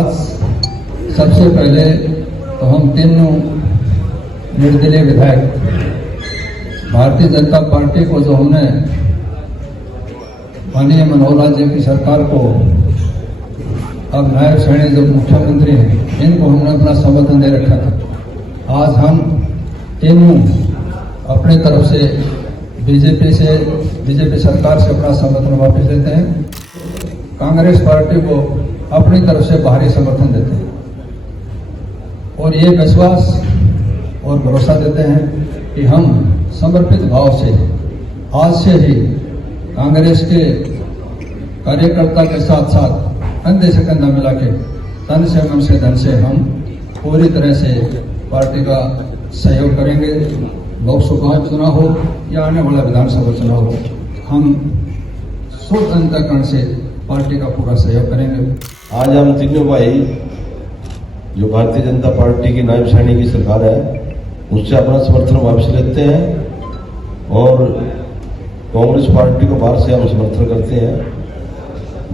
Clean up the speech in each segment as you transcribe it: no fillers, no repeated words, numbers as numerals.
आज सबसे पहले तो हम तीनों निर्दलीय विधायक भारतीय जनता पार्टी को जो हमने माननीय मनोहर लाल जी की सरकार को अब नायब श्रेणी जो मुख्यमंत्री हैं इनको हमने अपना समर्थन दे रखा था। आज हम तीनों अपने तरफ से बीजेपी सरकार से अपना समर्थन वापस लेते हैं, कांग्रेस पार्टी को अपनी तरफ से बाहरी समर्थन देते हैं और ये विश्वास और भरोसा देते हैं कि हम समर्पित भाव से आज से ही कांग्रेस के कार्यकर्ता के साथ साथ कंधे से कंधा मिला के तन से मन से धन से हम पूरी तरह से पार्टी का सहयोग करेंगे। लोकसभा चुनाव हो या आने वाला विधानसभा चुनाव हो, हम शुद्ध अंतःकरण से पार्टी का पूरा सहयोग करेंगे। आज हम तीनों भाई जो भारतीय जनता पार्टी की नायब श्रेणी की सरकार है उससे अपना समर्थन वापस लेते हैं और कांग्रेस पार्टी को बाहर से हम समर्थन करते हैं,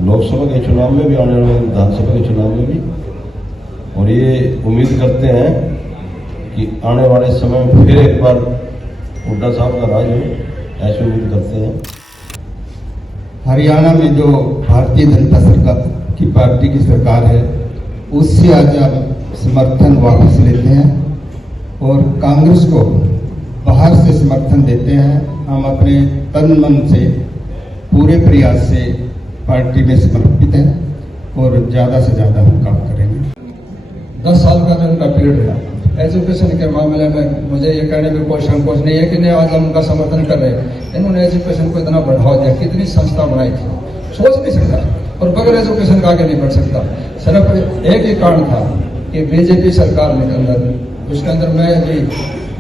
लोकसभा के चुनाव में भी, आने वाले विधानसभा के चुनाव में भी। और ये उम्मीद करते हैं कि आने वाले समय में फिर एक बार हुड्डा साहब का राज हो, ऐसी उम्मीद करते हैं। हरियाणा में जो भारतीय जनता सरकार की पार्टी की सरकार है उससे आज आप समर्थन वापस लेते हैं और कांग्रेस को बाहर से समर्थन देते हैं। हम अपने तन मन से पूरे प्रयास से पार्टी में समर्पित हैं और ज़्यादा से ज़्यादा हम काम करेंगे। 10 साल का जो उनका पीरियड रहा एजुकेशन के मामले में, मुझे ये कहने में कोई संकोच नहीं है कि नहीं आज हम उनका समर्थन कर रहे हैं। इन्होंने एजुकेशन को इतना बढ़ावा दिया, कितनी संस्था बनाई थी, सोच नहीं सकता, और बगैर एजुकेशन का आगे नहीं बढ़ सकता। सिर्फ एक ही कारण था कि बीजेपी सरकार के अंदर, उसके अंदर मैं भी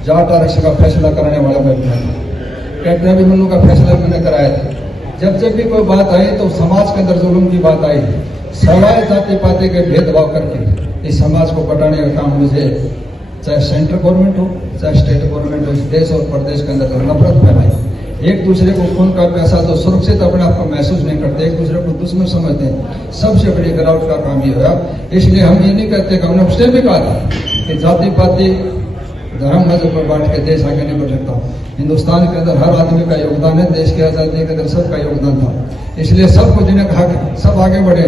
जाट आरक्षण का फैसला कराने वाला मैं कैप्टन अभिमन्यु का फैसला मैंने कराया था। जब भी कोई बात आई तो समाज के अंदर जुल्म की बात आई, सवाए जाति पाति के भेदभाव करके इस समाज को बटाने का काम मुझे, चाहे सेंट्रल गवर्नमेंट हो चाहे स्टेट गवर्नमेंट हो, इस देश और प्रदेश के अंदर नफरत फैलाई, एक दूसरे को खून का प्यासा तो सुरक्षित अपने आप को महसूस नहीं करते, एक दूसरे को दुश्मन समझते हैं। सबसे बड़ी गिरावट का काम ये हुआ। इसलिए हम ये नहीं कहते कि हमने उसने भी कहा था कि जाति पाति धर्म मजहब पर बांट के देश आगे नहीं बढ़ सकता। हिंदुस्तान के अंदर हर आदमी का योगदान है, देश की आजादी के अंदर सबका योगदान था। इसलिए सबको जिन्हें कहा कि सब आगे बढ़े,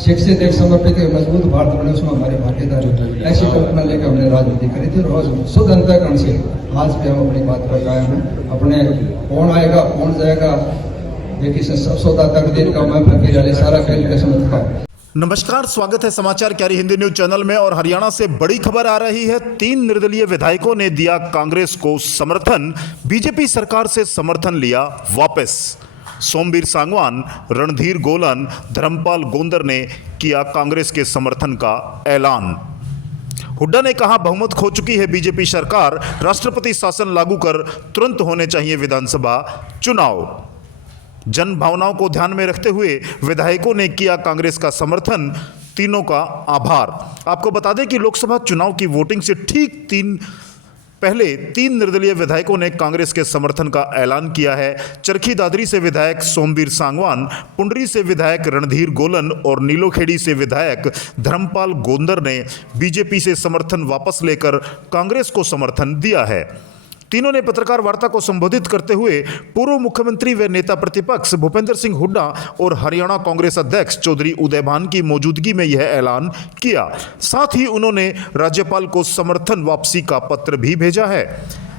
शिक्षित एक समर्पित मजबूत भारत बने, उसमें हमारी भागीदारी, ऐसी कल्पना लेकर हमने राजनीति करी थी। रोज शुद्ध अंतःकरण से आज भी हम अपनी बात पर कायम हैं। अपने कौन आएगा कौन जाएगा देखिए, सब सौदा तकदीर का मैं फकीर अली सारा कैलकुलेशन था। नमस्कार, स्वागत है समाचार क्यारी हिंदी न्यूज चैनल में। और हरियाणा से बड़ी खबर आ रही है। 3 निर्दलीय विधायकों ने दिया कांग्रेस को समर्थन, बीजेपी सरकार से समर्थन लिया वापस। सोमवीर सांगवान, रणधीर गोलन, धर्मपाल गोंदर ने किया कांग्रेस के समर्थन का ऐलान। हुड्डा ने कहा, बहुमत खो चुकी है बीजेपी सरकार, राष्ट्रपति शासन लागू कर तुरंत होने चाहिए विधानसभा चुनाव। जन भावनाओं को ध्यान में रखते हुए विधायकों ने किया कांग्रेस का समर्थन, तीनों का आभार। आपको बता दें कि लोकसभा चुनाव की वोटिंग से ठीक पहले 3 निर्दलीय विधायकों ने कांग्रेस के समर्थन का ऐलान किया है। चरखी दादरी से विधायक सोमवीर सांगवान, पुंडरी से विधायक रणधीर गोलन और नीलोखेड़ी से विधायक धर्मपाल गोंदर ने बीजेपी से समर्थन वापस लेकर कांग्रेस को समर्थन दिया है। तीनों ने पत्रकार वार्ता को संबोधित करते हुए पूर्व मुख्यमंत्री व नेता प्रतिपक्ष भूपेंद्र सिंह हुड्डा और हरियाणा कांग्रेस अध्यक्ष चौधरी उदयभान की मौजूदगी में यह ऐलान किया। साथ ही उन्होंने राज्यपाल को समर्थन वापसी का पत्र भी भेजा है।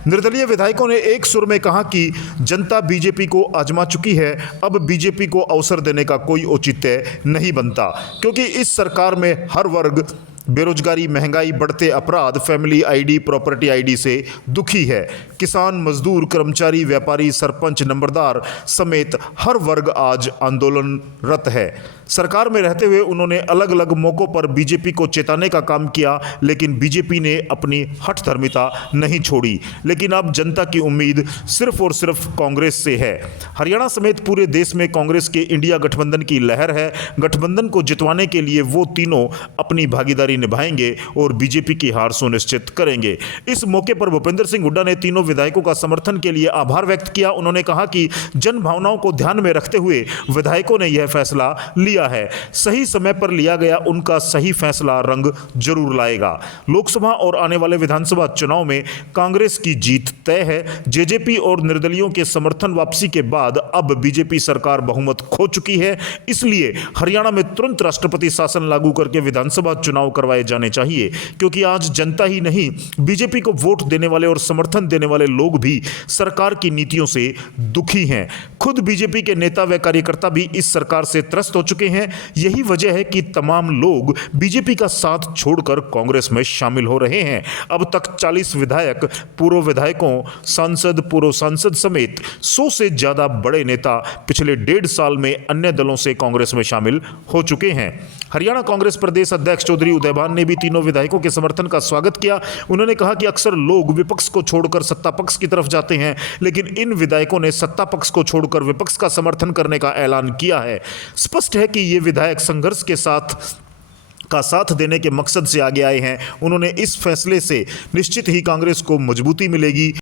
निर्दलीय विधायकों ने एक सुर में कहा कि जनता बीजेपी को आजमा चुकी है, अब बीजेपी को अवसर देने का कोई औचित्य नहीं बनता, क्योंकि इस सरकार में हर वर्ग बेरोजगारी, महंगाई, बढ़ते अपराध, फैमिली आईडी, प्रॉपर्टी आईडी से दुखी है। किसान, मजदूर, कर्मचारी, व्यापारी, सरपंच, नंबरदार समेत हर वर्ग आज आंदोलनरत है। सरकार में रहते हुए उन्होंने अलग अलग मौकों पर बीजेपी को चेताने का काम किया, लेकिन बीजेपी ने अपनी हठधर्मिता नहीं छोड़ी। लेकिन अब जनता की उम्मीद सिर्फ और सिर्फ कांग्रेस से है। हरियाणा समेत पूरे देश में कांग्रेस के इंडिया गठबंधन की लहर है। गठबंधन को जितवाने के लिए वो तीनों अपनी भागीदारी निभाएंगे और बीजेपी की हार सुनिश्चित करेंगे। इस मौके पर भूपेंद्र सिंह हुड्डा ने तीनों विधायकों का समर्थन के लिए आभार व्यक्त किया। उन्होंने कहा कि जन भावनाओं को ध्यान में रखते हुए विधायकों ने यह फैसला लिया किया है, सही समय पर लिया गया उनका सही फैसला रंग जरूर लाएगा। लोकसभा और आने वाले विधानसभा चुनाव में कांग्रेस की जीत तय है। जेजेपी और निर्दलियों के समर्थन वापसी के बाद अब बीजेपी सरकार बहुमत खो चुकी है, इसलिए हरियाणा में तुरंत राष्ट्रपति शासन लागू करके विधानसभा चुनाव करवाए जाने चाहिए, क्योंकि आज जनता ही नहीं, बीजेपी को वोट देने वाले और समर्थन देने वाले लोग भी सरकार की नीतियों से दुखी हैं। खुद बीजेपी के नेता व कार्यकर्ता भी इस सरकार से त्रस्त हो चुके हैं। यही वजह है कि तमाम लोग बीजेपी का साथ छोड़कर कांग्रेस में शामिल हो रहे हैं। अब तक 40 विधायक, पूर्व विधायकों, सांसद, पूर्व सांसद समेत 100 से ज्यादा बड़े नेता पिछले 1.5 साल में अन्य दलों से कांग्रेस में शामिल हो चुके हैं। हरियाणा कांग्रेस प्रदेश अध्यक्ष चौधरी उदयभान ने भी तीनों विधायकों के समर्थन का स्वागत किया। उन्होंने कहा कि अक्सर लोग विपक्ष को छोड़कर सत्ता पक्ष की तरफ जाते हैं, लेकिन इन विधायकों ने सत्ता पक्ष को छोड़कर विपक्ष का समर्थन करने का ऐलान किया है। स्पष्ट है कि ये विधायक संघर्ष के साथ देने के मकसद से आगे आए हैं। उन्होंने इस फैसले से निश्चित ही कांग्रेस को मजबूती मिलेगी।